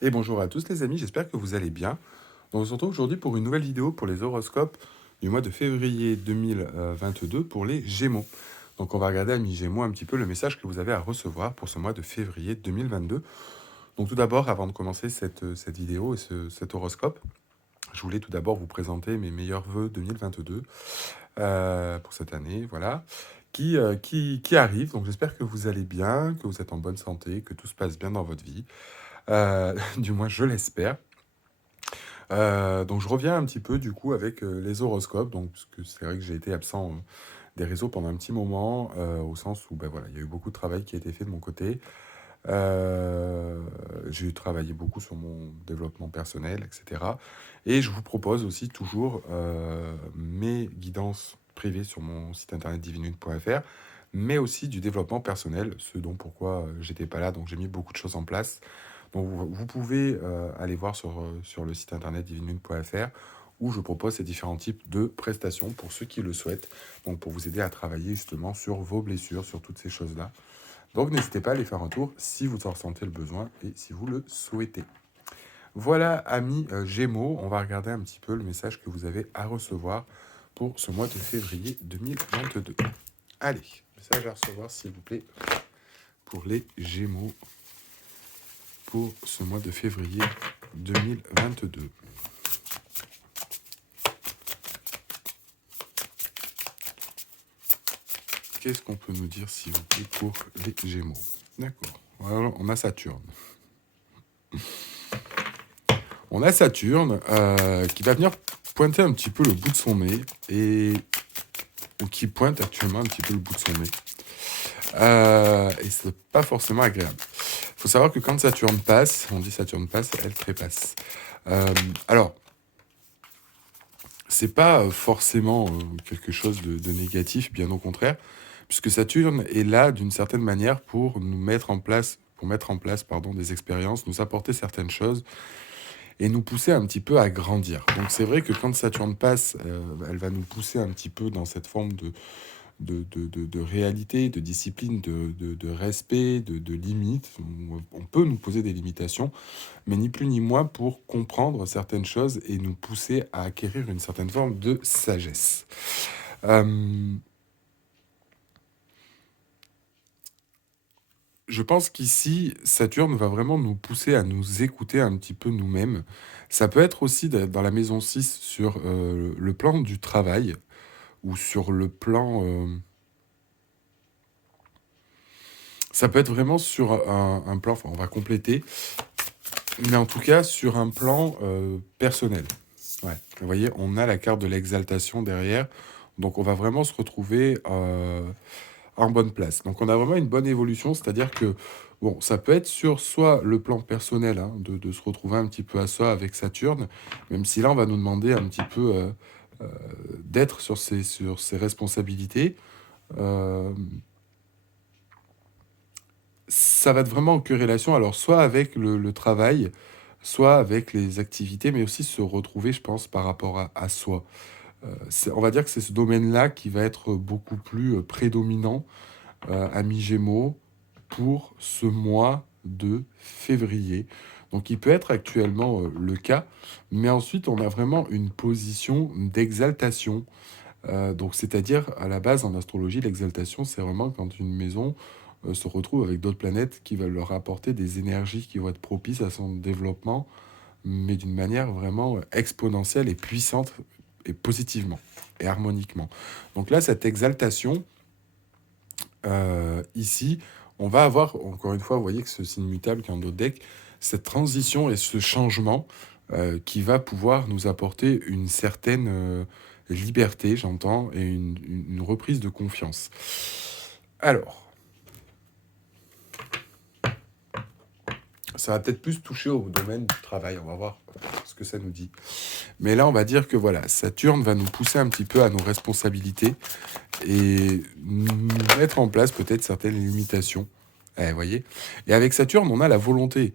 Et bonjour à tous les amis, j'espère que vous allez bien. Donc, on se retrouve aujourd'hui pour une nouvelle vidéo pour les horoscopes du mois de février 2022 pour les Gémeaux. Donc on va regarder à mi-Gémeaux un petit peu le message que vous avez à recevoir pour ce mois de février 2022. Donc tout d'abord, avant de commencer cette vidéo et cet horoscope, je voulais tout d'abord vous présenter mes meilleurs vœux 2022 pour cette année, voilà, qui arrive. Donc j'espère que vous allez bien, que vous êtes en bonne santé, que tout se passe bien dans votre vie. Du moins, je l'espère. Donc je reviens un petit peu du coup avec les horoscopes, donc parce que c'est vrai que j'ai été absent des réseaux pendant un petit moment, au sens où ben voilà, il y a eu beaucoup de travail qui a été fait de mon côté. Euh, j'ai travaillé beaucoup sur mon développement personnel, etc. Et je vous propose aussi toujours mes guidances privées sur mon site internet divinune.fr, mais aussi du développement personnel, ce dont pourquoi j'étais pas là, donc j'ai mis beaucoup de choses en place. Donc vous pouvez aller voir sur le site internet divinune.fr où je propose ces différents types de prestations pour ceux qui le souhaitent, donc pour vous aider à travailler justement sur vos blessures, sur toutes ces choses-là. Donc n'hésitez pas à aller faire un tour si vous en ressentez le besoin et si vous le souhaitez. Voilà, amis Gémeaux, on va regarder un petit peu le message que vous avez à recevoir pour ce mois de février 2022. Allez, message à recevoir s'il vous plaît pour les Gémeaux pour ce mois de février 2022. Qu'est-ce qu'on peut nous dire, s'il vous plaît, pour les Gémeaux? D'accord. Alors, on a Saturne. On a Saturne qui va venir pointer un petit peu le bout de son nez, ou qui pointe actuellement un petit peu le bout de son nez. Et c'est pas forcément agréable. Il faut savoir que quand Saturne passe, on dit Saturne passe, elle trépasse. Alors, c'est pas forcément quelque chose de négatif, bien au contraire, puisque Saturne est là d'une certaine manière pour nous mettre en place, pardon, des expériences, nous apporter certaines choses et nous pousser un petit peu à grandir. Donc c'est vrai que quand Saturne passe, elle va nous pousser un petit peu dans cette forme de réalité, de discipline, de respect, de limites. On peut nous poser des limitations, mais ni plus ni moins pour comprendre certaines choses et nous pousser à acquérir une certaine forme de sagesse. Euh, je pense qu'ici, Saturne va vraiment nous pousser à nous écouter un petit peu nous-mêmes. Ça peut être aussi dans la maison 6 sur le plan du travail ou sur le plan... ça peut être vraiment sur un plan, enfin on va compléter, mais en tout cas sur un plan personnel. Ouais. Vous voyez, on a la carte de l'exaltation derrière, donc on va vraiment se retrouver en bonne place. Donc on a vraiment une bonne évolution, c'est-à-dire que bon, ça peut être sur soit le plan personnel, hein, de se retrouver un petit peu à soi avec Saturne, même si là on va nous demander un petit peu d'être sur ses responsabilités. Euh, Ça va être vraiment en corrélation, alors soit avec le travail, soit avec les activités, mais aussi se retrouver, je pense, par rapport à soi. On va dire que c'est ce domaine-là qui va être beaucoup plus prédominant à mi-Gémeaux pour ce mois de février. Donc il peut être actuellement le cas, mais ensuite on a vraiment une position d'exaltation. Donc c'est-à-dire à la base en astrologie, l'exaltation c'est vraiment quand une maison se retrouve avec d'autres planètes qui veulent leur apporter des énergies qui vont être propices à son développement, mais d'une manière vraiment exponentielle et puissante et positivement et harmoniquement. Donc là, cette exaltation, ici, on va avoir, encore une fois, vous voyez que ce signe mutable qui est en d'autres decks, cette transition et ce changement qui va pouvoir nous apporter une certaine liberté, j'entends, et une reprise de confiance. Alors, ça va peut-être plus toucher au domaine du travail, on va voir ce que ça nous dit. Mais là, on va dire que voilà, Saturne va nous pousser un petit peu à nos responsabilités et nous mettre en place peut-être certaines limitations. Vous voyez. Et avec Saturne, on a la volonté.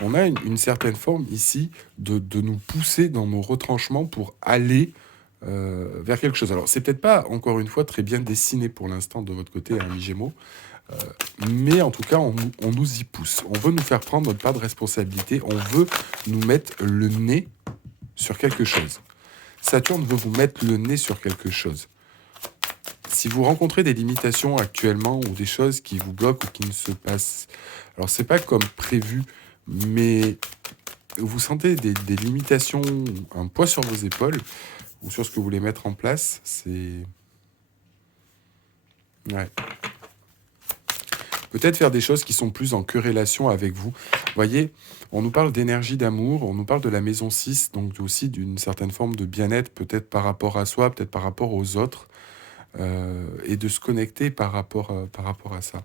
On a une certaine forme ici de nous pousser dans nos retranchements pour aller vers quelque chose. Alors, c'est peut-être pas, encore une fois, très bien dessiné pour l'instant de votre côté, hein, mi Gémeaux. Mais en tout cas, on nous y pousse. On veut nous faire prendre notre part de responsabilité. On veut nous mettre le nez sur quelque chose. Saturne veut vous mettre le nez sur quelque chose. Si vous rencontrez des limitations actuellement ou des choses qui vous bloquent ou qui ne se passent, alors c'est pas comme prévu, mais vous sentez des limitations, un poids sur vos épaules ou sur ce que vous voulez mettre en place, c'est... Ouais. Peut-être faire des choses qui sont plus en corrélation avec vous. Vous voyez, on nous parle d'énergie d'amour, on nous parle de la maison 6, donc aussi d'une certaine forme de bien-être, peut-être par rapport à soi, peut-être par rapport aux autres, et de se connecter par rapport à ça.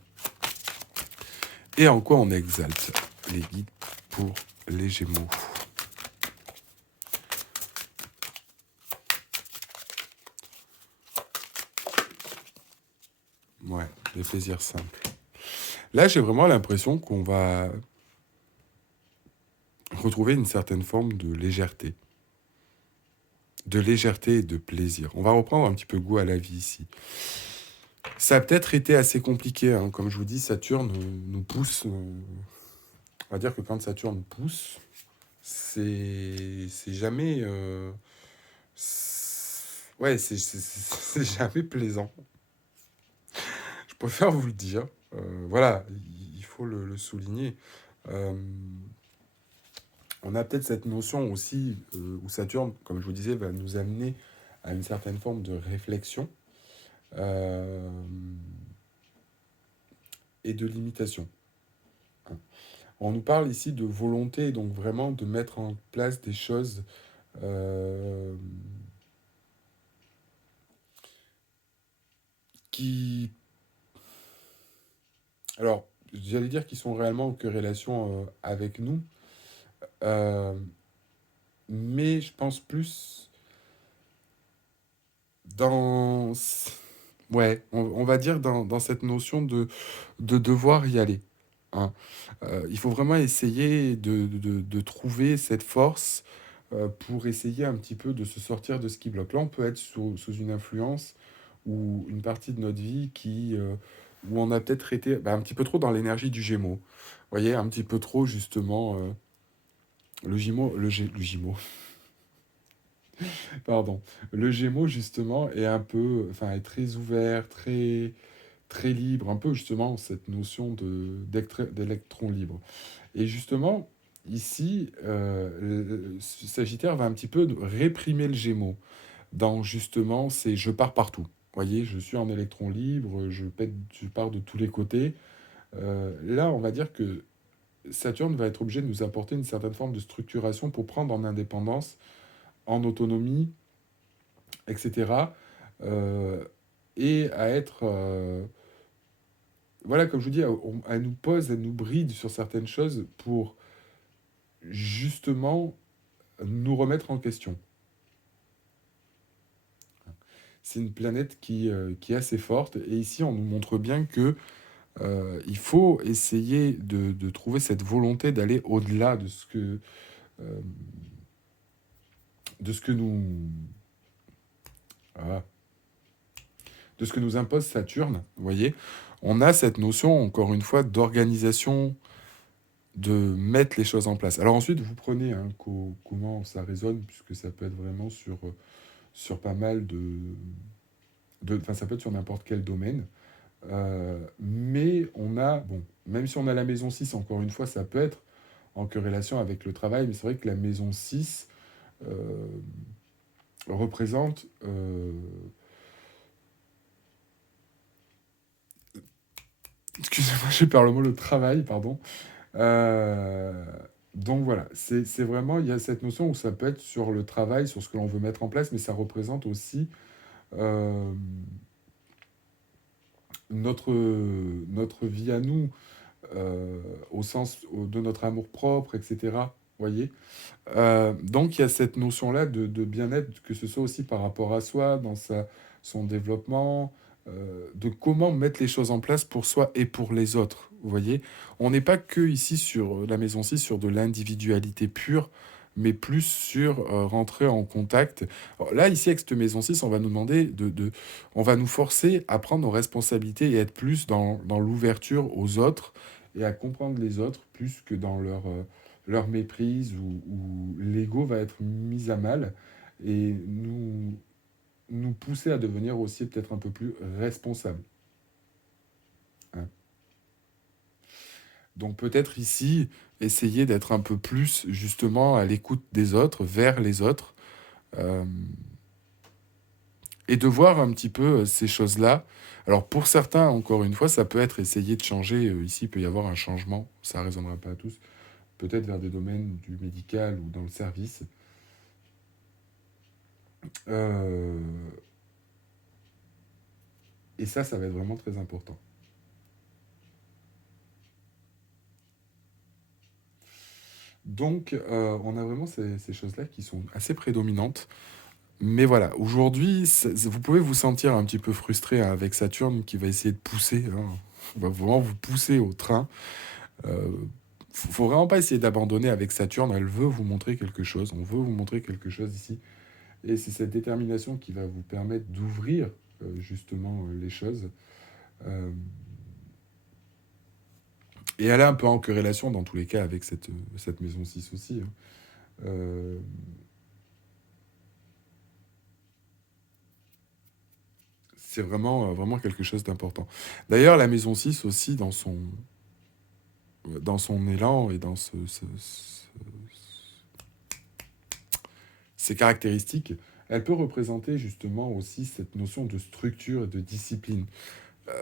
Et en quoi on exalte les guides pour les Gémeaux. Ouais, les plaisirs simples. Là, j'ai vraiment l'impression qu'on va retrouver une certaine forme de légèreté. De légèreté et de plaisir. On va reprendre un petit peu goût à la vie ici. Ça a peut-être été assez compliqué, hein. Comme je vous dis, Saturne nous pousse. On va dire que quand Saturne pousse, c'est jamais... ouais, c'est jamais plaisant. Je préfère vous le dire. Voilà, il faut le souligner. Euh, on a peut-être cette notion aussi où Saturne, comme je vous disais, va nous amener à une certaine forme de réflexion euh, et de limitation. On nous parle ici de volonté, donc vraiment de mettre en place des choses euh, qui... Alors, j'allais dire qu'ils sont réellement en corrélation avec nous, euh, mais je pense plus dans... Ouais, on va dire dans cette notion de devoir y aller. Hein. Il faut vraiment essayer de trouver cette force pour essayer un petit peu de se sortir de ce qui bloque. Là, on peut être sous une influence ou une partie de notre vie où on a peut-être été un petit peu trop dans l'énergie du Gémeaux. Vous voyez, un petit peu trop justement le Gémeaux, pardon. Le Gémeaux justement est un peu, enfin, est très ouvert, très libre, un peu justement cette notion d'électron libre. Et justement, ici, le Sagittaire va un petit peu réprimer le Gémeaux dans justement, c'est je pars partout. Vous voyez, je suis en électron libre, je pars de tous les côtés. Là, on va dire que Saturne va être obligé de nous apporter une certaine forme de structuration pour prendre en indépendance, en autonomie, etc. euh, et à être, voilà, comme je vous dis, elle nous pose, elle nous bride sur certaines choses pour justement nous remettre en question. C'est une planète qui est assez forte et ici on nous montre bien que il faut essayer de trouver cette volonté d'aller au-delà euh, de ce que nous, ah, de ce que nous impose Saturne. Vous voyez, on a cette notion encore une fois d'organisation, de mettre les choses en place. Alors ensuite, vous prenez hein, comment ça résonne, puisque ça peut être vraiment sur pas mal enfin, ça peut être sur n'importe quel domaine. Mais on a, bon, même si on a la maison 6 encore une fois, ça peut être en corrélation avec le travail, mais c'est vrai que la maison 6 euh, représente, excusez-moi, j'ai perdu le mot, le travail, pardon. Euh, donc voilà, c'est vraiment, il y a cette notion où ça peut être sur le travail, sur ce que l'on veut mettre en place, mais ça représente aussi euh, notre vie à nous, au sens de notre amour propre, etc. Voyez. Donc il y a cette notion-là de bien-être, que ce soit aussi par rapport à soi, dans son développement, de comment mettre les choses en place pour soi et pour les autres. Vous voyez, on n'est pas que ici sur la maison 6 sur de l'individualité pure, mais plus sur rentrer en contact. Alors là, ici, avec cette maison 6, on va nous demander on va nous forcer à prendre nos responsabilités et être plus dans l'ouverture aux autres et à comprendre les autres plus que dans leur méprise où l'ego va être mis à mal et nous pousser à devenir aussi peut-être un peu plus responsables, hein. Donc peut-être ici, essayer d'être un peu plus justement à l'écoute des autres, vers les autres, euh, et de voir un petit peu ces choses-là. Alors pour certains, encore une fois, ça peut être essayer de changer. Ici, il peut y avoir un changement, ça ne résonnera pas à tous, peut-être vers des domaines du médical ou dans le service. Euh, et ça va être vraiment très important. Donc, on a vraiment ces choses-là qui sont assez prédominantes. Mais voilà, aujourd'hui, vous pouvez vous sentir un petit peu frustré hein, avec Saturne qui va essayer de pousser, hein, va vraiment vous pousser au train. Euh, faut vraiment pas essayer d'abandonner avec Saturne, elle veut vous montrer quelque chose, on veut vous montrer quelque chose ici. Et c'est cette détermination qui va vous permettre d'ouvrir justement les choses. Euh, et elle est un peu en corrélation dans tous les cas avec cette maison 6 aussi, hein. Euh, c'est vraiment, vraiment quelque chose d'important. D'ailleurs, la maison 6 aussi, dans son élan et dans ses caractéristiques, elle peut représenter justement aussi cette notion de structure et de discipline.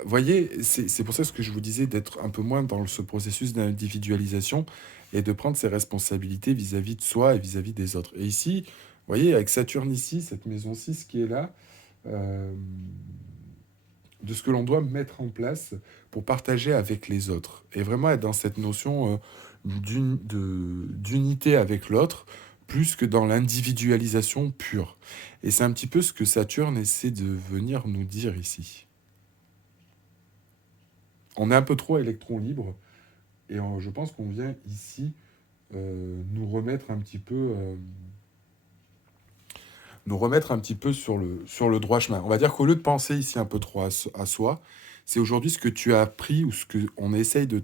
Voyez, c'est pour ça ce que je vous disais d'être un peu moins dans ce processus d'individualisation et de prendre ses responsabilités vis-à-vis de soi et vis-à-vis des autres. Et ici, vous voyez, avec Saturne ici, cette maison 6 qui est là, euh, de ce que l'on doit mettre en place pour partager avec les autres. Et vraiment être dans cette notion d'unité avec l'autre, plus que dans l'individualisation pure. Et c'est un petit peu ce que Saturne essaie de venir nous dire ici. On est un peu trop électron libre, et je pense qu'on vient ici nous remettre un petit peu... nous remettre un petit peu sur le droit chemin. On va dire qu'au lieu de penser ici un peu trop à soi, c'est aujourd'hui ce que tu as appris ou ce qu'on essaye de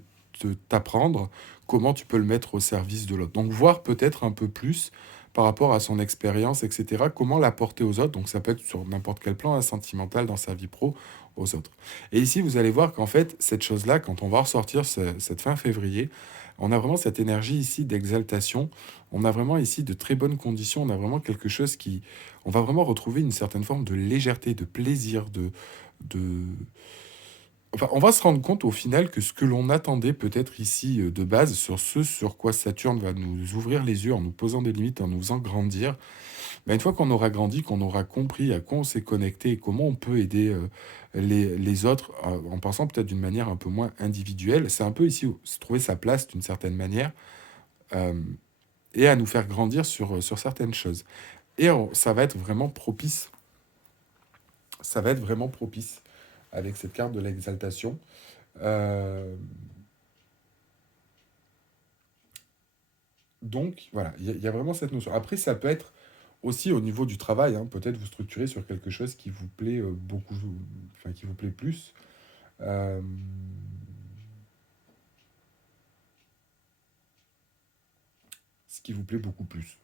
t'apprendre, comment tu peux le mettre au service de l'autre. Donc voir peut-être un peu plus par rapport à son expérience, etc., comment l'apporter aux autres. Donc ça peut être sur n'importe quel plan, hein, sentimental, dans sa vie pro, aux autres. Et ici, vous allez voir qu'en fait, cette chose-là, quand on va ressortir cette fin février, on a vraiment cette énergie ici d'exaltation, on a vraiment ici de très bonnes conditions, on a vraiment quelque chose qui, on va vraiment retrouver une certaine forme de légèreté, de plaisir, de... Enfin, on va se rendre compte au final que ce que l'on attendait peut-être ici de base, sur ce sur quoi Saturne va nous ouvrir les yeux en nous posant des limites, en nous faisant grandir, bah, une fois qu'on aura grandi, qu'on aura compris à quoi on s'est connecté et comment on peut aider les autres en pensant peut-être d'une manière un peu moins individuelle, c'est un peu ici se trouver sa place d'une certaine manière euh, et à nous faire grandir sur certaines choses. Et ça va être vraiment propice. Ça va être vraiment propice avec cette carte de l'exaltation. Euh, donc, voilà, il y a vraiment cette notion. Après, ça peut être aussi au niveau du travail, hein, peut-être vous structurer sur quelque chose qui vous plaît beaucoup, enfin, qui vous plaît plus. Euh, ce qui vous plaît beaucoup plus.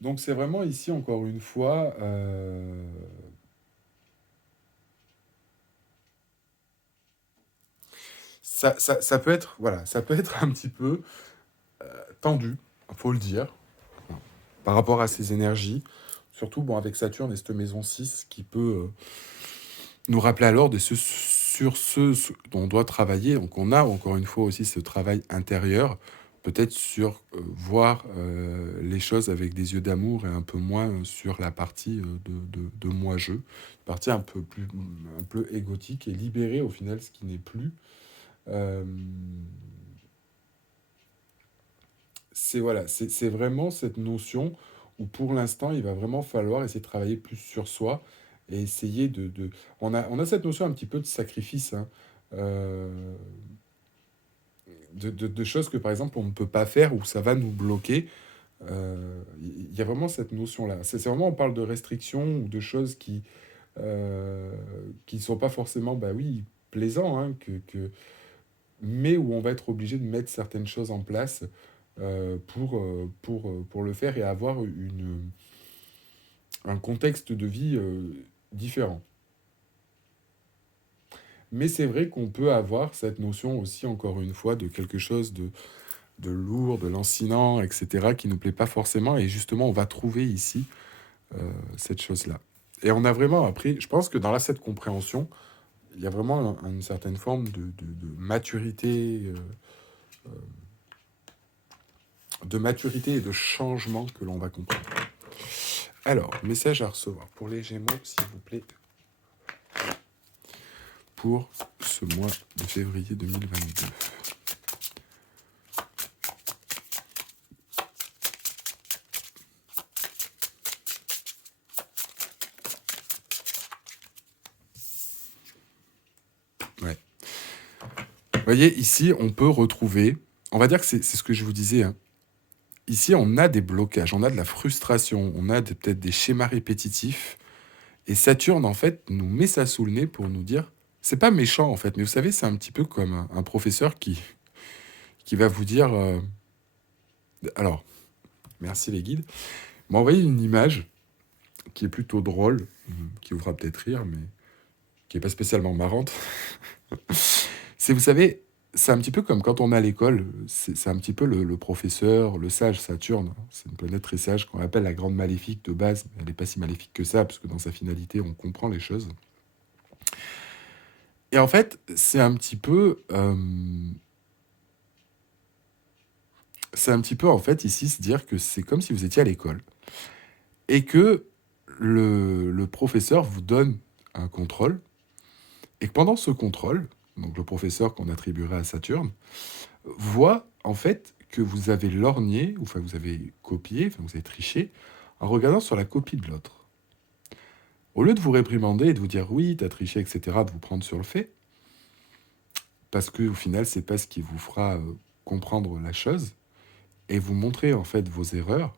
Donc, c'est vraiment ici, encore une fois, ça peut être, voilà, ça peut être un petit peu tendu, faut le dire, par rapport à ces énergies. Surtout bon, avec Saturne et cette maison 6 qui peut nous rappeler alors sur ce dont on doit travailler. Donc on a encore une fois aussi ce travail intérieur, peut-être sur voir les choses avec des yeux d'amour et un peu moins sur la partie de moi-je, partie un peu égotique et libérer au final ce qui n'est plus. Euh, c'est voilà, c'est vraiment cette notion où pour l'instant, il va vraiment falloir essayer de travailler plus sur soi et essayer on a cette notion un petit peu de sacrifice, hein. Euh, de choses que, par exemple, on ne peut pas faire ou ça va nous bloquer. Il y a vraiment cette notion-là. C'est vraiment, on parle de restrictions ou de choses qui sont pas forcément, bah oui, plaisants, hein, mais où on va être obligé de mettre certaines choses en place pour le faire et avoir un contexte de vie différent. Mais c'est vrai qu'on peut avoir cette notion aussi, encore une fois, de quelque chose de lourd, de lancinant, etc., qui ne nous plaît pas forcément. Et justement, on va trouver ici cette chose-là. Et on a vraiment, après, je pense que dans cette compréhension, il y a vraiment une certaine forme maturité, de maturité et de changement que l'on va comprendre. Alors, message à recevoir pour les Gémeaux, s'il vous plaît, pour ce mois de février 2022. Ouais. Vous voyez, ici, on peut retrouver, on va dire que c'est ce que je vous disais, hein. Ici, on a des blocages, on a de la frustration, on a peut-être des schémas répétitifs. Et Saturne, en fait, nous met ça sous le nez pour nous dire, c'est pas méchant, en fait, mais vous savez, c'est un petit peu comme un professeur qui va vous dire, alors, merci les guides, m'a envoyé une image qui est plutôt drôle, qui vous fera peut-être rire, mais qui est pas spécialement marrante. C'est, vous savez, c'est un petit peu comme quand on est à l'école, c'est un petit peu le professeur, le sage Saturne. C'est une planète très sage qu'on appelle la grande maléfique de base. Elle n'est pas si maléfique que ça, parce que dans sa finalité, on comprend les choses. Et en fait, c'est un petit peu en fait ici se dire que c'est comme si vous étiez à l'école et que le professeur vous donne un contrôle et que pendant ce contrôle, donc le professeur qu'on attribuerait à Saturne, voit en fait que vous avez lorgné, ou enfin vous avez copié, enfin vous avez triché, en regardant sur la copie de l'autre. Au lieu de vous réprimander et de vous dire oui, t'as triché, etc., de vous prendre sur le fait, parce que au final, c'est pas ce qui vous fera comprendre la chose, et vous montrer en fait vos erreurs,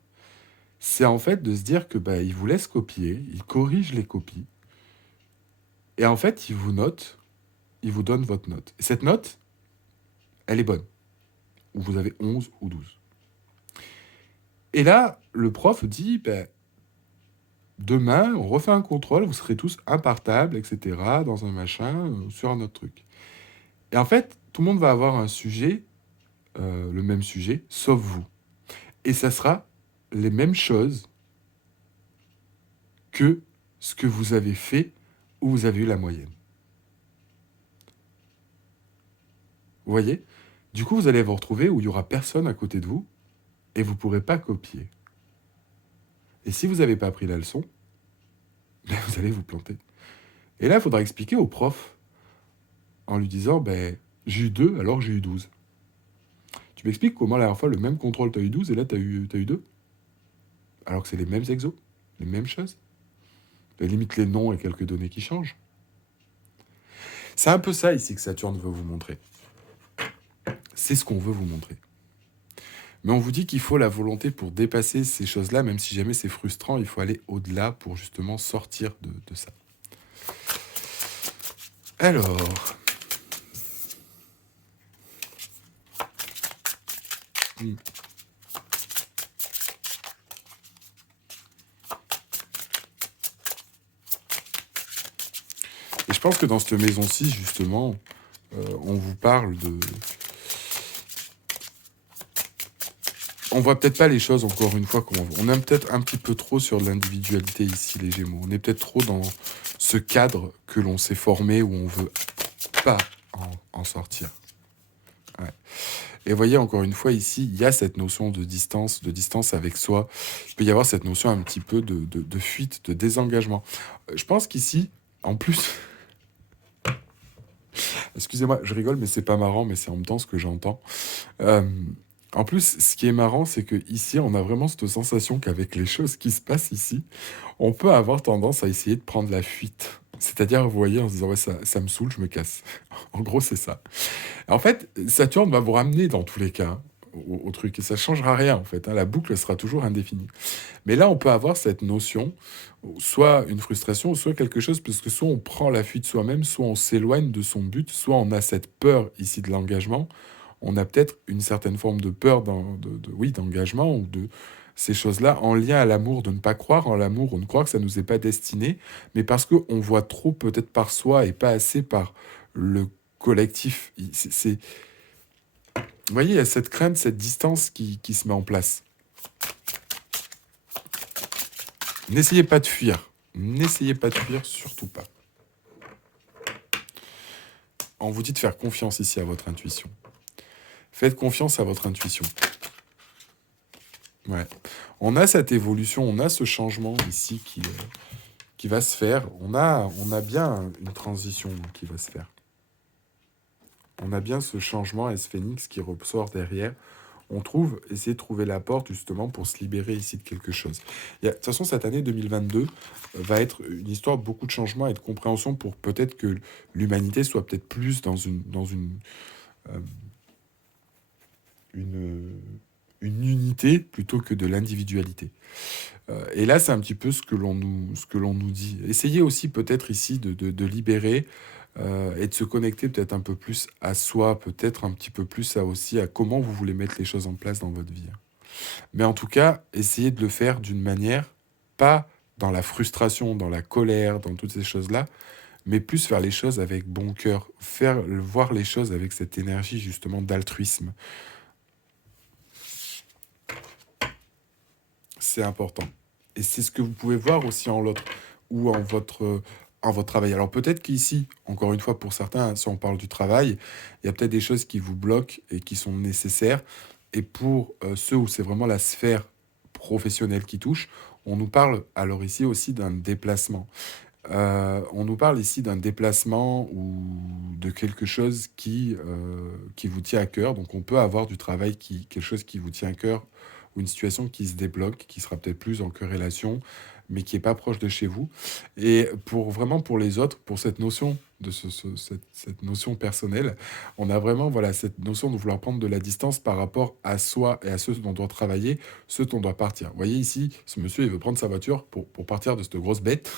c'est en fait de se dire que bah, il vous laisse copier, il corrige les copies, et en fait, il vous note, il vous donne votre note. Et cette note, elle est bonne, ou vous avez 11 ou 12. Et là, le prof dit, bah, demain, on refait un contrôle, vous serez tous impartables, etc., dans un machin, sur un autre truc. Et en fait, tout le monde va avoir un sujet, le même sujet, sauf vous. Et ça sera les mêmes choses que ce que vous avez fait où vous avez eu la moyenne. Vous voyez? Du coup, vous allez vous retrouver où il n'y aura personne à côté de vous et vous ne pourrez pas copier. Et si vous n'avez pas appris la leçon, ben vous allez vous planter. Et là, il faudra expliquer au prof en lui disant ben, j'ai eu 2 alors que j'ai eu 12. Tu m'expliques comment la dernière fois, le même contrôle, tu as eu 12 et là, tu as eu 2 alors que c'est les mêmes exos, les mêmes choses. Ben, limite les noms et quelques données qui changent. C'est un peu ça ici que Saturne veut vous montrer. C'est ce qu'on veut vous montrer. Mais on vous dit qu'il faut la volonté pour dépasser ces choses-là, même si jamais c'est frustrant, il faut aller au-delà pour justement sortir de ça. Alors... Et je pense que dans cette maison-ci, justement, on vous parle de... On voit peut-être pas les choses, encore une fois, comme on veut. On aime peut-être un petit peu trop sur l'individualité ici, les Gémeaux. On est peut-être trop dans ce cadre que l'on s'est formé où on veut pas en sortir. Ouais. Et vous voyez, encore une fois, ici, il y a cette notion de distance avec soi. Il peut y avoir cette notion un petit peu de fuite, de désengagement. Je pense qu'ici, en plus... Excusez-moi, je rigole, mais c'est pas marrant, mais c'est en même temps ce que j'entends. En plus, ce qui est marrant, c'est que ici, on a vraiment cette sensation qu'avec les choses qui se passent ici, on peut avoir tendance à essayer de prendre la fuite. C'est-à-dire, vous voyez, en se disant, ouais, ça me saoule, je me casse. En gros, c'est ça. En fait, Saturne va vous ramener dans tous les cas hein, au truc, et ça changera rien, en fait. Hein. La boucle sera toujours indéfinie. Mais là, on peut avoir cette notion, soit une frustration, soit quelque chose, parce que soit on prend la fuite soi-même, soit on s'éloigne de son but, soit on a cette peur ici de l'engagement. On a peut-être une certaine forme de peur oui, d'engagement ou de ces choses-là en lien à l'amour, de ne pas croire en l'amour ou de croire que ça ne nous est pas destiné, mais parce qu'on voit trop peut-être par soi et pas assez par le collectif. Vous voyez, il y a cette crainte, cette distance qui se met en place. N'essayez pas de fuir. N'essayez pas de fuir, surtout pas. On vous dit de faire confiance ici à votre intuition. Faites confiance à votre intuition. Ouais. On a cette évolution, on a ce changement ici qui va se faire. On a bien une transition qui va se faire. On a bien ce changement S-Phénix qui ressort derrière. Essayer de trouver la porte justement pour se libérer ici de quelque chose. De toute façon, cette année 2022 va être une histoire de beaucoup de changements et de compréhension pour peut-être que l'humanité soit peut-être plus dans euh, une unité plutôt que de l'individualité. Et là, c'est un petit peu ce que l'on nous dit. Essayez aussi peut-être ici de libérer et de se connecter peut-être un peu plus à soi, peut-être un petit peu plus aussi à comment vous voulez mettre les choses en place dans votre vie. Mais en tout cas, essayez de le faire d'une manière, pas dans la frustration, dans la colère, dans toutes ces choses-là, mais plus faire les choses avec bon cœur, voir les choses avec cette énergie justement d'altruisme. C'est important. Et c'est ce que vous pouvez voir aussi en l'autre ou en votre travail. Alors peut-être qu'ici, encore une fois pour certains, si on parle du travail, il y a peut-être des choses qui vous bloquent et qui sont nécessaires. Et pour ceux où c'est vraiment la sphère professionnelle qui touche, on nous parle alors ici aussi d'un déplacement. On nous parle ici d'un déplacement ou de quelque chose qui vous tient à cœur. Donc on peut avoir du travail, quelque chose qui vous tient à cœur ou une situation qui se débloque, qui sera peut-être plus en corrélation, mais qui n'est pas proche de chez vous. Et vraiment pour les autres, pour cette notion cette notion personnelle, on a vraiment voilà, cette notion de vouloir prendre de la distance par rapport à soi et à ceux dont on doit travailler, ceux dont on doit partir. Vous voyez ici, ce monsieur, il veut prendre sa voiture pour partir de cette grosse bête.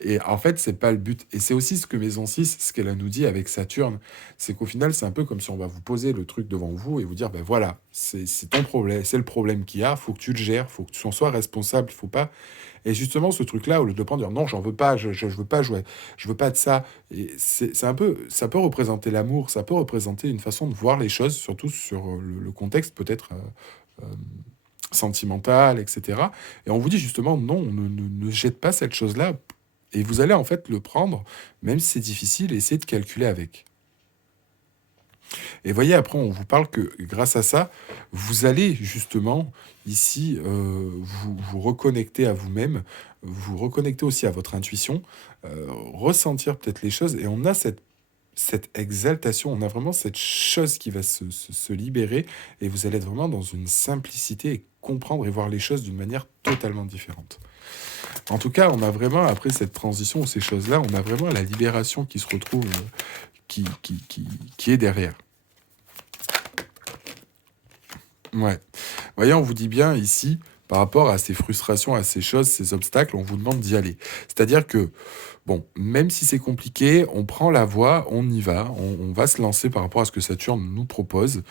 Et en fait, c'est pas le but. Et c'est aussi ce que Maison 6, ce qu'elle nous dit avec Saturne, c'est qu'au final, c'est un peu comme si on va vous poser le truc devant vous et vous dire, ben voilà, c'est ton problème, c'est le problème qu'il y a, faut que tu le gères, faut que tu en sois responsable, il faut pas. Et justement, ce truc-là, au lieu de prendre, dire non, j'en veux pas, je veux pas jouer, je veux pas de ça. Et c'est un peu, ça peut représenter l'amour, ça peut représenter une façon de voir les choses, surtout sur le contexte peut-être sentimental, etc. Et on vous dit justement, non, ne jette pas cette chose-là. Et vous allez en fait le prendre, même si c'est difficile, et essayer de calculer avec. Et voyez, après, on vous parle que grâce à ça, vous allez justement ici vous reconnecter à vous-même, vous reconnecter aussi à votre intuition, ressentir peut-être les choses. Et on a cette exaltation, on a vraiment cette chose qui va se libérer. Et vous allez être vraiment dans une simplicité et comprendre et voir les choses d'une manière totalement différente. En tout cas, on a vraiment, après cette transition ou ces choses-là, on a vraiment la libération qui se retrouve, qui est derrière. Ouais. Vous voyez, on vous dit bien ici, par rapport à ces frustrations, à ces choses, ces obstacles, on vous demande d'y aller. C'est-à-dire que, bon, même si c'est compliqué, on prend la voie, on y va, on va se lancer par rapport à ce que Saturne nous propose,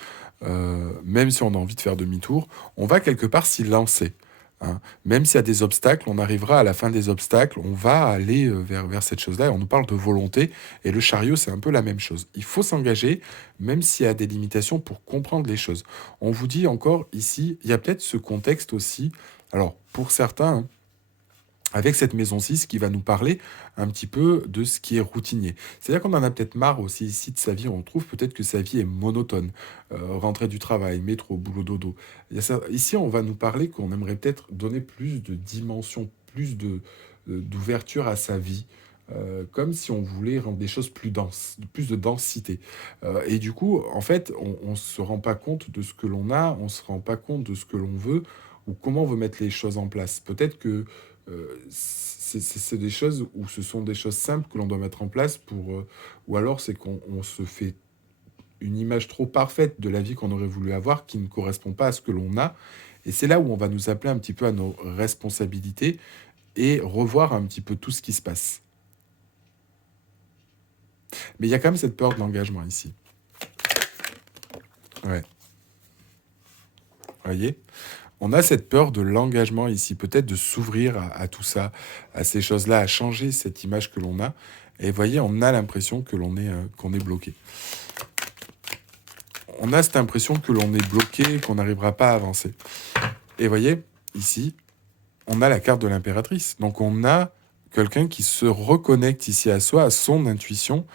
même si on a envie de faire demi-tour, on va quelque part s'y lancer. Hein. Même s'il y a des obstacles, on arrivera à la fin des obstacles, on va aller vers cette chose-là, et on nous parle de volonté, et le chariot, c'est un peu la même chose. Il faut s'engager, même s'il y a des limitations pour comprendre les choses. On vous dit encore ici, il y a peut-être ce contexte aussi, alors pour certains, hein, avec cette maison 6 qui va nous parler un petit peu de ce qui est routinier. C'est-à-dire qu'on en a peut-être marre aussi ici de sa vie, on trouve peut-être que sa vie est monotone. Rentrer du travail, métro, boulot, dodo. Ici, on va nous parler qu'on aimerait peut-être donner plus de dimension, plus d'ouverture à sa vie. comme si on voulait rendre des choses plus denses, plus de densité. Et du coup, en fait, on ne se rend pas compte de ce que l'on a, on ne se rend pas compte de ce que l'on veut ou comment on veut mettre les choses en place. Peut-être que c'est des choses ou ce sont des choses simples que l'on doit mettre en place ou alors c'est qu'on se fait une image trop parfaite de la vie qu'on aurait voulu avoir qui ne correspond pas à ce que l'on a. Et c'est là où on va nous appeler un petit peu à nos responsabilités et revoir un petit peu tout ce qui se passe. Mais il y a quand même cette peur de l'engagement ici. Ouais, voyez? On a cette peur de l'engagement ici, peut-être de s'ouvrir à tout ça, à ces choses-là, à changer cette image que l'on a. Et voyez, on a l'impression que qu'on est bloqué. On a cette impression que l'on est bloqué, qu'on n'arrivera pas à avancer. Et voyez, ici, on a la carte de l'impératrice. Donc on a quelqu'un qui se reconnecte ici à soi, à son intuition,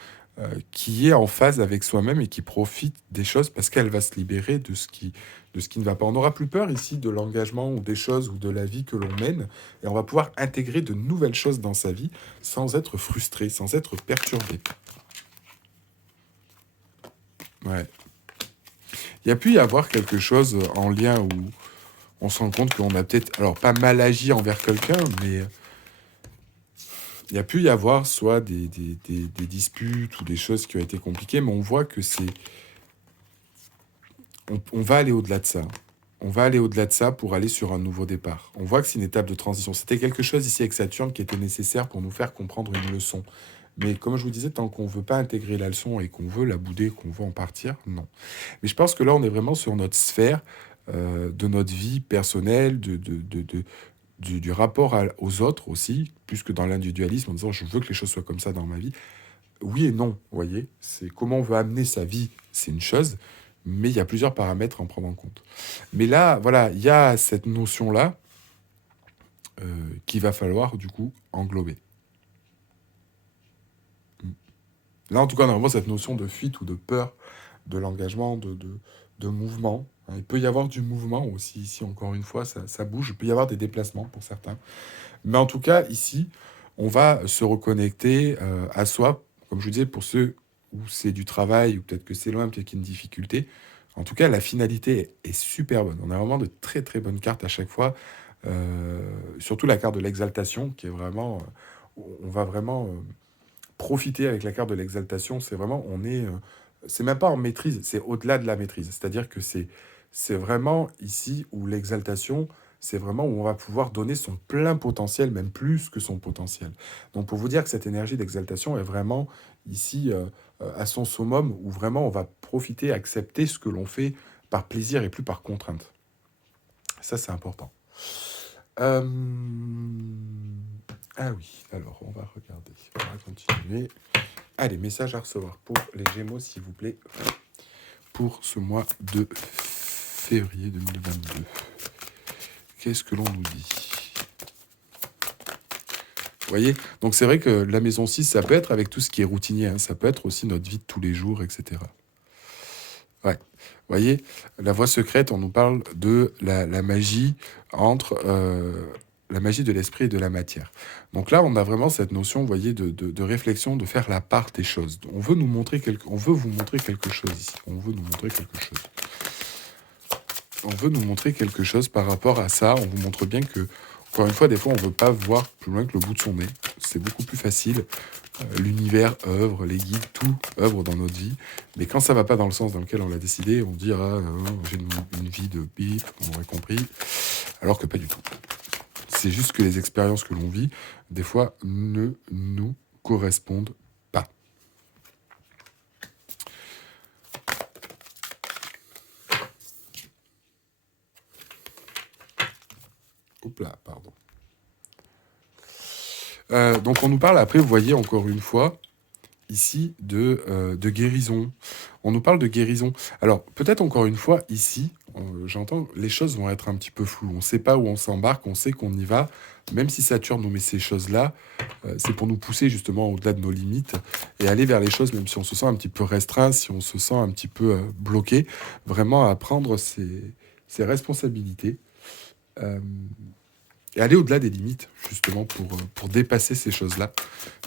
qui est en phase avec soi-même et qui profite des choses parce qu'elle va se libérer de ce qui ne va pas. On n'aura plus peur ici de l'engagement ou des choses ou de la vie que l'on mène et on va pouvoir intégrer de nouvelles choses dans sa vie sans être frustré, sans être perturbé. Ouais. Il y a pu y avoir quelque chose en lien où on se rend compte qu'on a peut-être, alors pas mal agi envers quelqu'un, mais il y a pu y avoir soit des disputes ou des choses qui ont été compliquées, mais on voit que on va aller au-delà de ça. On va aller au-delà de ça pour aller sur un nouveau départ. On voit que c'est une étape de transition. C'était quelque chose ici avec Saturne qui était nécessaire pour nous faire comprendre une leçon. Mais comme je vous disais, tant qu'on ne veut pas intégrer la leçon et qu'on veut la bouder, qu'on veut en partir, non. Mais je pense que là, on est vraiment sur notre sphère de notre vie personnelle, du rapport aux autres aussi, plus que dans l'individualisme, en disant je veux que les choses soient comme ça dans ma vie. Oui et non, vous voyez. C'est comment on veut amener sa vie, c'est une chose, mais il y a plusieurs paramètres à en prendre en compte. Mais là, voilà, il y a cette notion-là qu'il va falloir du coup englober. Là, en tout cas, on a vraiment cette notion de fuite ou de peur, de l'engagement, de mouvement. Il peut y avoir du mouvement aussi, ici, encore une fois, ça bouge. Il peut y avoir des déplacements pour certains. Mais en tout cas, ici, on va se reconnecter à soi, comme je vous disais, pour ceux où c'est du travail, ou peut-être que c'est loin, peut-être qu'il y a une difficulté. En tout cas, la finalité est super bonne. On a vraiment de très très bonnes cartes à chaque fois. Surtout la carte de l'exaltation, qui est vraiment... on va vraiment profiter avec la carte de l'exaltation. C'est vraiment... c'est même pas en maîtrise, c'est au-delà de la maîtrise. C'est-à-dire que c'est vraiment ici où l'exaltation c'est vraiment où on va pouvoir donner son plein potentiel, même plus que son potentiel. Donc pour vous dire que cette énergie d'exaltation est vraiment ici à son summum, où vraiment on va profiter, accepter ce que l'on fait par plaisir et plus par contrainte. Ça c'est important. Euh, Ah oui, alors on va regarder, on va continuer. Allez, message à recevoir pour les Gémeaux, s'il vous plaît, pour ce mois de février 2022. Qu'est-ce que l'on nous dit? Vous voyez? Donc c'est vrai que la maison 6, ça peut être avec tout ce qui est routinier, hein. Ça peut être aussi notre vie de tous les jours, etc. Ouais. Vous voyez? La voie secrète, on nous parle de la magie entre la magie de l'esprit et de la matière. Donc là, on a vraiment cette notion, vous voyez, de réflexion, de faire la part des choses. On veut on veut vous montrer quelque chose ici. On veut nous montrer quelque chose. On veut nous montrer quelque chose par rapport à ça. On vous montre bien que, encore une fois, des fois, on ne veut pas voir plus loin que le bout de son nez. C'est beaucoup plus facile. L'univers œuvre, les guides, tout œuvre dans notre vie. Mais quand ça ne va pas dans le sens dans lequel on l'a décidé, on dit ah, j'ai une vie de bip, on aurait compris. Alors que pas du tout. C'est juste que les expériences que l'on vit, des fois, ne nous correspondent pas. Hop là, pardon. Donc on nous parle après, vous voyez encore une fois, ici de guérison. On nous parle de guérison. Alors peut-être encore une fois, ici, j'entends, les choses vont être un petit peu floues. On ne sait pas où on s'embarque, on sait qu'on y va. Même si Saturne nous met ces choses-là, c'est pour nous pousser justement au-delà de nos limites et aller vers les choses, même si on se sent un petit peu restreint, si on se sent un petit peu bloqué, vraiment à prendre ses responsabilités. et aller au-delà des limites, justement, pour dépasser ces choses-là.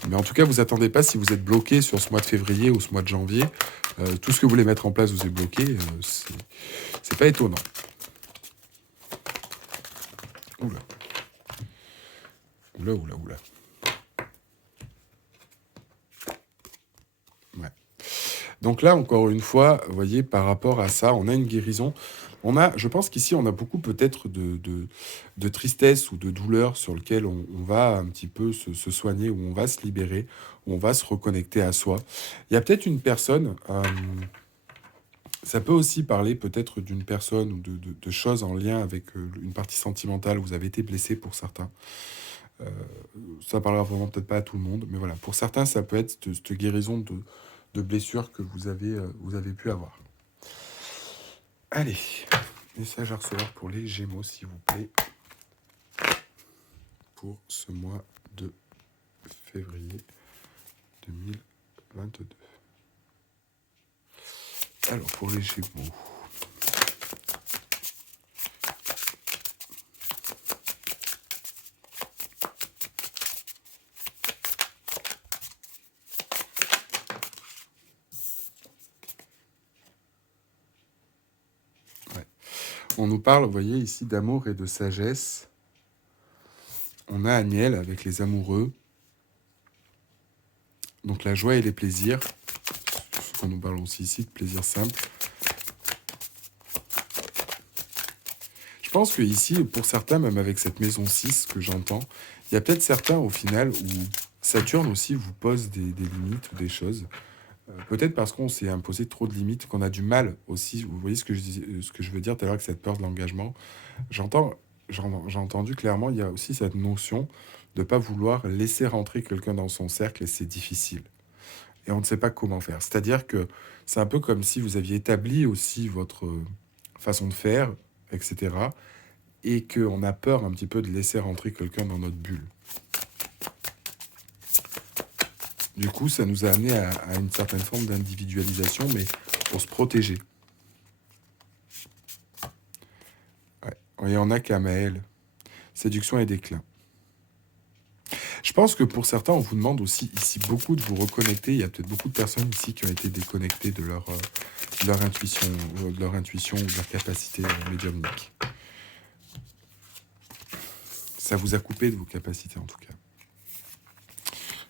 Mais en tout cas, vous attendez pas, si vous êtes bloqué sur ce mois de février ou ce mois de janvier, tout ce que vous voulez mettre en place vous est bloqué, c'est pas étonnant. Oula, oula, oula, oula. Ouais. Donc là, encore une fois, vous voyez, par rapport à ça, on a une guérison. Je pense qu'ici, on a beaucoup peut-être de tristesse ou de douleur sur lequel on va un petit peu se soigner, où on va se libérer, où on va se reconnecter à soi. Il y a peut-être une personne, ça peut aussi parler peut-être d'une personne ou de choses en lien avec une partie sentimentale où vous avez été blessé pour certains. Euh, Ça parlera vraiment peut-être pas à tout le monde, mais voilà, pour certains, ça peut être cette guérison de blessures que vous avez pu avoir. Allez, message à recevoir pour les Gémeaux, s'il vous plaît, pour ce mois de février 2022. Alors, pour les Gémeaux. Ouais. On nous parle, vous voyez, ici d'amour et de sagesse. On a Aniel avec les amoureux. Donc la joie et les plaisirs. On nous parle aussi ici de plaisir simple. Je pense que ici, pour certains, même avec cette maison 6 que j'entends, il y a peut-être certains au final où Saturne aussi vous pose des limites ou des choses. Peut-être parce qu'on s'est imposé trop de limites, qu'on a du mal aussi. Vous voyez ce que je veux dire tout à l'heure avec cette peur de l'engagement. J'entends, j'ai entendu clairement, il y a aussi cette notion de ne pas vouloir laisser rentrer quelqu'un dans son cercle et c'est difficile. Et on ne sait pas comment faire. C'est-à-dire que c'est un peu comme si vous aviez établi aussi votre façon de faire, etc. Et qu'on a peur un petit peu de laisser rentrer quelqu'un dans notre bulle. Du coup, ça nous a amené à une certaine forme d'individualisation, mais pour se protéger. Ouais. Et on a Kamael, séduction et déclin. Je pense que pour certains, on vous demande aussi ici beaucoup de vous reconnecter. Il y a peut-être beaucoup de personnes ici qui ont été déconnectées de leur intuition, ou de leur capacité médiumnique. Ça vous a coupé de vos capacités en tout cas.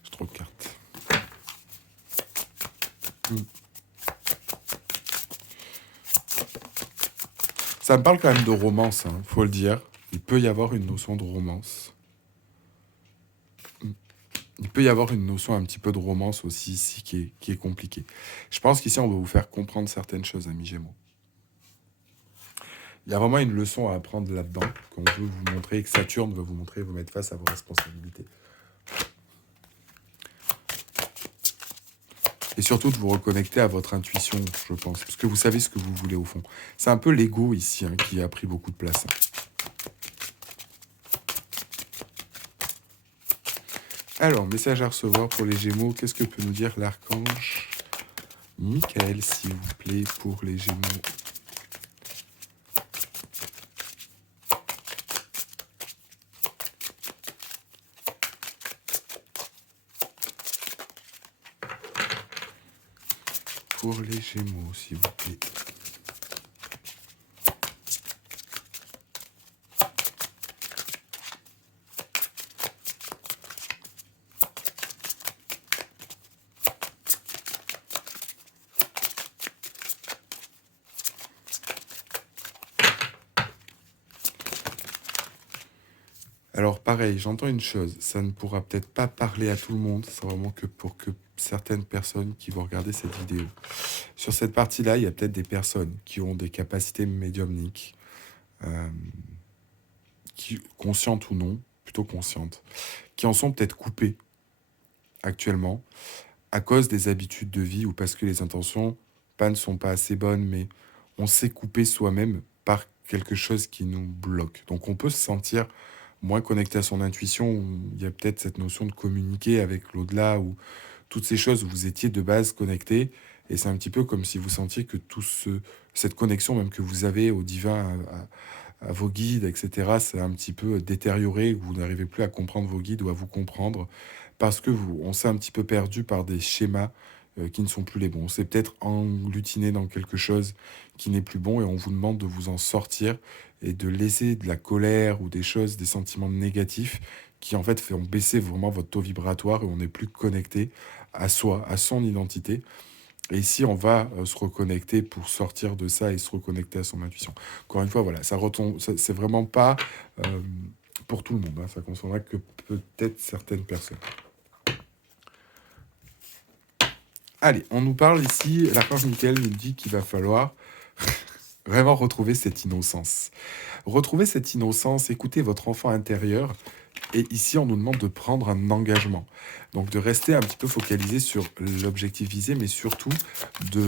J'ai trop de cartes. Ça me parle quand même de romance, hein, faut le dire. Il peut y avoir une notion de romance. Il peut y avoir une notion un petit peu de romance aussi ici qui est compliquée. Je pense qu'ici, on va vous faire comprendre certaines choses, amis Gémeaux. Il y a vraiment une leçon à apprendre là-dedans, qu'on veut vous montrer, que Saturne veut vous montrer, vous mettre face à vos responsabilités. Et surtout de vous reconnecter à votre intuition, je pense, parce que vous savez ce que vous voulez au fond. C'est un peu l'ego ici hein, qui a pris beaucoup de place. Alors, message à recevoir pour les Gémeaux. Qu'est-ce que peut nous dire l'archange Michael, s'il vous plaît, pour les Gémeaux? Pour les Gémeaux, s'il vous plaît. Alors pareil, j'entends une chose, ça ne pourra peut-être pas parler à tout le monde, c'est vraiment que pour que certaines personnes qui vont regarder cette vidéo. Sur cette partie-là, il y a peut-être des personnes qui ont des capacités médiumniques, euh, conscientes ou non, plutôt conscientes, qui en sont peut-être coupées actuellement à cause des habitudes de vie ou parce que les intentions, pas ne sont pas assez bonnes, mais on s'est coupé soi-même par quelque chose qui nous bloque. Donc on peut se sentir moins connecté à son intuition, où il y a peut-être cette notion de communiquer avec l'au-delà, ou toutes ces choses où vous étiez de base connecté, et c'est un petit peu comme si vous sentiez que cette connexion même que vous avez au divin à vos guides, etc., c'est un petit peu détérioré, que vous n'arrivez plus à comprendre vos guides ou à vous comprendre, parce que on s'est un petit peu perdu par des schémas qui ne sont plus les bons. On s'est peut-être englutiné dans quelque chose qui n'est plus bon et on vous demande de vous en sortir et de laisser de la colère ou des choses, des sentiments négatifs qui en fait font baisser vraiment votre taux vibratoire et on n'est plus connecté à soi, à son identité. Et ici, on va se reconnecter pour sortir de ça et se reconnecter à son intuition. Encore une fois, voilà, ça retombe, c'est vraiment pas euh, pour tout le monde. Hein, ça concernera que peut-être certaines personnes. Allez, on nous parle ici, l'archange Michael nous dit qu'il va falloir vraiment retrouver cette innocence. Retrouver cette innocence, écouter votre enfant intérieur. Et ici, on nous demande de prendre un engagement. Donc, de rester un petit peu focalisé sur l'objectif visé, mais surtout de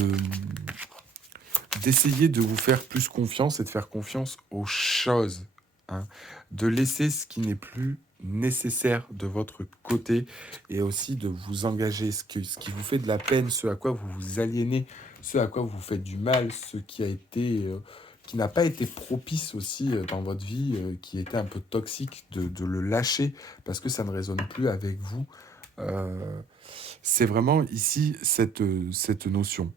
d'essayer de vous faire plus confiance et de faire confiance aux choses. Hein. De laisser ce qui n'est plus nécessaire de votre côté et aussi de vous engager. Ce qui vous fait de la peine, ce à quoi vous vous aliénez, ce à quoi vous faites du mal, ce qui a été... qui n'a pas été propice aussi dans votre vie, qui était un peu toxique, de le lâcher parce que ça ne résonne plus avec vous. Euh, c'est vraiment ici cette notion.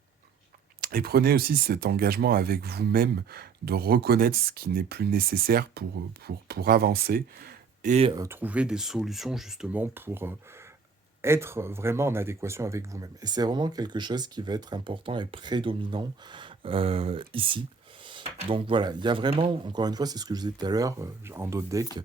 Et prenez aussi cet engagement avec vous-même de reconnaître ce qui n'est plus nécessaire pour avancer et trouver des solutions justement pour être vraiment en adéquation avec vous-même. Et c'est vraiment quelque chose qui va être important et prédominant ici. Donc voilà, il y a vraiment, encore une fois, c'est ce que je disais tout à l'heure, en d'autres decks,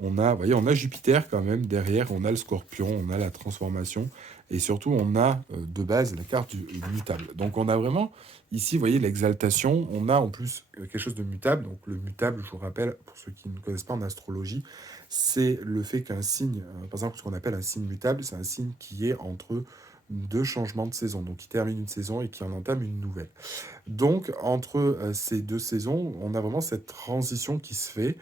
vous voyez, on a Jupiter quand même derrière, on a le Scorpion, on a la transformation, et surtout on a de base la carte du mutable. Donc on a vraiment ici, vous voyez, l'exaltation, on a en plus quelque chose de mutable. Donc le mutable, je vous rappelle, pour ceux qui ne connaissent pas en astrologie, c'est le fait qu'un signe, par exemple ce qu'on appelle un signe mutable, c'est un signe qui est entre deux changements de saison, donc qui termine une saison et qui en entame une nouvelle. Donc, entre ces deux saisons, on a vraiment cette transition qui se fait,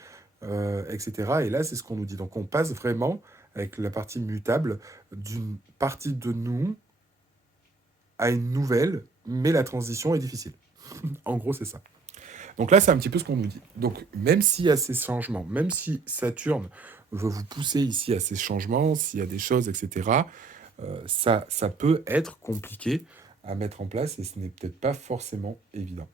etc. Et là, c'est ce qu'on nous dit. Donc, on passe vraiment, avec la partie mutable, d'une partie de nous à une nouvelle, mais la transition est difficile. En gros, c'est ça. Donc là, c'est un petit peu ce qu'on nous dit. Donc, même s'il y a ces changements, même si Saturne veut vous pousser ici à ces changements, s'il y a des choses, etc., ça peut être compliqué à mettre en place et ce n'est peut-être pas forcément évident.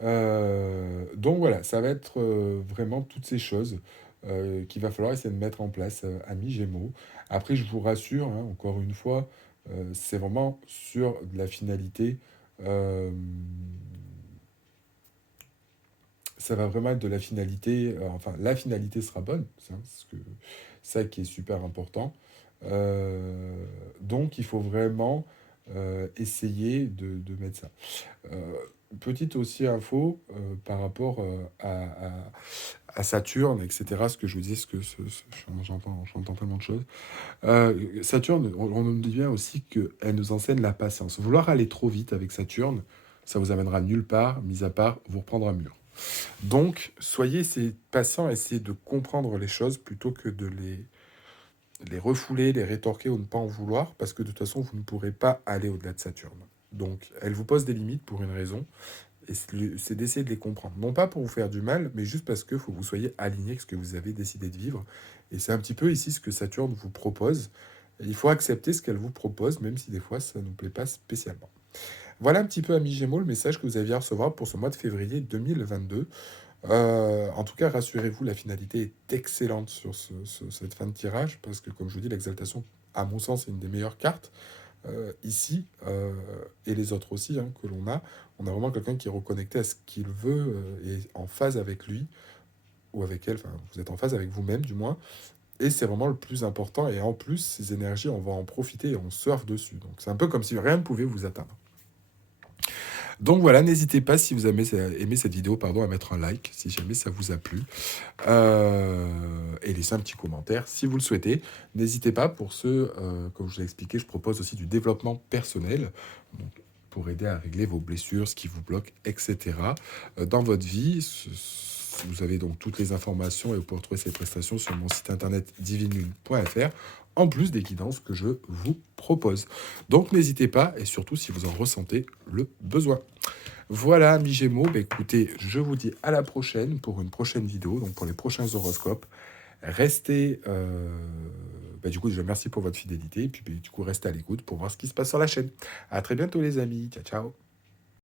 Donc voilà, ça va être vraiment toutes ces choses qu'il va falloir essayer de mettre en place, amis Gémeaux. Après, je vous rassure, hein, encore une fois, c'est vraiment sur de la finalité. euh, Ça va vraiment être de la finalité. Enfin, la finalité sera bonne, ça qui est super important. Donc, il faut vraiment essayer de mettre ça. Euh, Petite aussi info par rapport à Saturne, etc. Ce que je vous dis, j'entends tellement de choses. Saturne, on nous dit bien aussi qu'elle nous enseigne la patience. Vouloir aller trop vite avec Saturne, ça vous amènera nulle part, mis à part vous reprendre un mur. Donc, soyez patients, essayez de comprendre les choses plutôt que de les refouler, les rétorquer ou ne pas en vouloir, parce que de toute façon, vous ne pourrez pas aller au-delà de Saturne. Donc, elle vous pose des limites pour une raison, et c'est d'essayer de les comprendre. Non pas pour vous faire du mal, mais juste parce qu'il faut que vous soyez aligné avec ce que vous avez décidé de vivre. Et c'est un petit peu ici ce que Saturne vous propose. Et il faut accepter ce qu'elle vous propose, même si des fois, ça ne nous plaît pas spécialement. Voilà un petit peu, amis Gémeaux, le message que vous aviez à recevoir pour ce mois de février 2022. En tout cas, rassurez-vous, la finalité est excellente sur cette fin de tirage, parce que, comme je vous dis, l'exaltation, à mon sens, est une des meilleures cartes ici, et les autres aussi hein, que l'on a. On a vraiment quelqu'un qui est reconnecté à ce qu'il veut et en phase avec lui, ou avec elle, enfin, vous êtes en phase avec vous-même, du moins. Et c'est vraiment le plus important. Et en plus, ces énergies, on va en profiter et on surfe dessus. Donc, c'est un peu comme si rien ne pouvait vous atteindre. Donc voilà, n'hésitez pas si vous avez aimé cette vidéo, pardon, à mettre un like si jamais ça vous a plu. Et laisser un petit commentaire si vous le souhaitez. N'hésitez pas pour ceux, comme je vous l'ai expliqué, je propose aussi du développement personnel. Donc, pour aider à régler vos blessures, ce qui vous bloque, etc. Dans votre vie. Vous avez donc toutes les informations et vous pouvez retrouver ces prestations sur mon site internet divinelune.fr, en plus des guidances que je vous propose. Donc n'hésitez pas, et surtout si vous en ressentez le besoin. Voilà, mi Gémeaux, bah, écoutez, je vous dis à la prochaine pour une prochaine vidéo, donc pour les prochains horoscopes. Restez, bah, du coup, déjà merci pour votre fidélité, et puis bah, du coup, restez à l'écoute pour voir ce qui se passe sur la chaîne. À très bientôt les amis, ciao ciao.